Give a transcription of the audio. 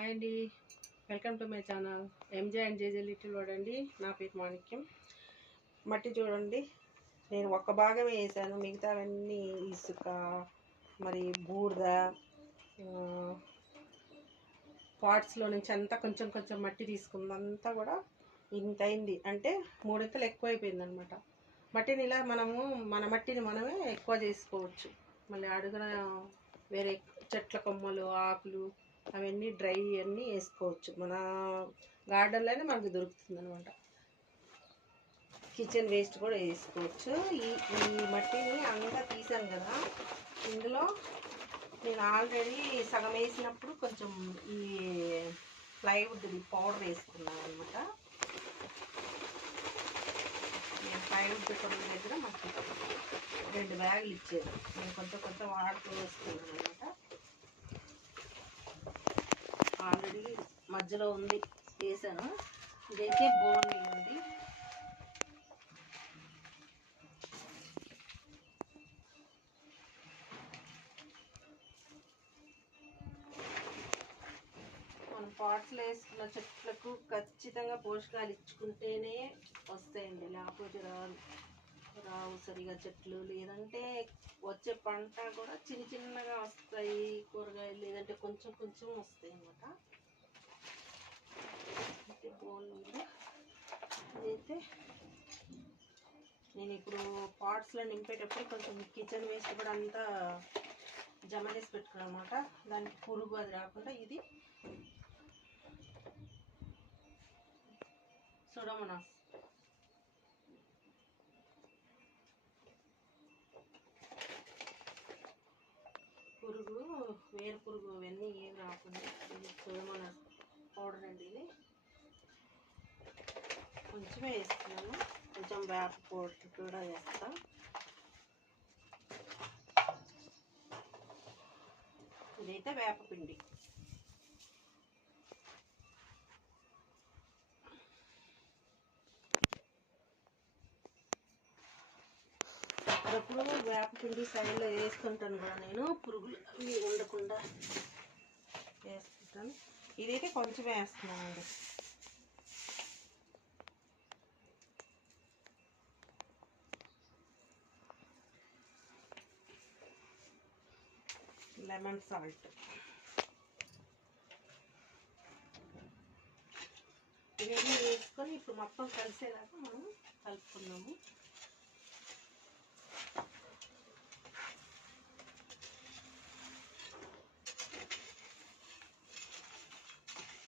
Hi అండి, welcome to my channel MJ and JJ little word అండి. నా పేరు మాణిక్యం. మట్టి చూడండి, నేను ఒక్క భాగమే వేసాను, మిగతావన్నీ ఇసుక, మరి బూడిద, పాట్స్లో నుంచి అంతా కొంచెం కొంచెం మట్టి తీసుకుందంతా కూడా ఇంత అయింది. అంటే 3 ఎత్తులు ఎక్కువైపోయింది అనమాట. మట్టిని ఇలా మన మట్టిని మనమే ఎక్కువ చేసుకోవచ్చు. మళ్ళీ అడుగున వేరే చెట్ల కొమ్మలు, ఆకులు అవన్నీ డ్రై అన్నీ వేసుకోవచ్చు. మన గార్డెన్లోనే మనకు దొరుకుతుంది అనమాట. కిచెన్ వేస్ట్ కూడా వేసుకోవచ్చు. ఈ మట్టిని అంతా తీసాను కదా, ఇందులో నేను ఆల్రెడీ సగం వేసినప్పుడు కొంచెం ఈ ప్లైవుడ్ది పౌడర్ వేసుకున్నాను అనమాట. నేను ప్లైవుడ్ కొన్న దగ్గర మాకు 2 బ్యాగులు ఇచ్చారు. నేను కొంచెం వాడుతూ వస్తున్నాను అనమాట. ఆల్రెడీ మధ్యలో ఉంది, వేసాను. ఇదైతే బాగుంది. మనం పాట్స్లో వేసుకున్న చెట్లకు ఖచ్చితంగా పోషకాలు ఇచ్చుకుంటేనే వస్తాయండి, లేకపోతే రావు సరిగా చెట్లు. లేదంటే వచ్చే పంట కూడా చిన్నగా వస్తాయి, కూరగాయలు లేదంటే కొంచెం వస్తాయి అన్నమాట. అయితే బాగుంది. ఇదైతే నేను ఇప్పుడు పాట్స్లో నింపేటప్పుడు కొంచెం కిచెన్ వేస్ట్ కూడా అంతా జమ చేసి పెట్టుకున్నాను అనమాట. దానికి పురుగు అది రాకుండా ఇది సూడోమోనాస్ పురుగు, వేరు పురుగు ఇవన్నీ ఏం రాకుండా ఇది సూడోమోనాస్ పౌడర్ అండి. ఇది కొంచెమే వేస్తున్నాను, కొంచెం వేప పౌడర్ కూడా వేస్తాం. ఇదైతే వేపపిండి. అప్పుడప్పుడు వేపపిండి సైడ్లో వేసుకుంటాను కూడా, నేను పురుగులు అవి ఉండకుండా వేసుకుంటాను. ఇదైతే కొంచెం వేస్తున్నానండి. లెమన్ సాల్ట్ ఇవన్నీ వేసుకొని ఇప్పుడు మొత్తం కలిసేలాగా మనం కలుపుకున్నాము.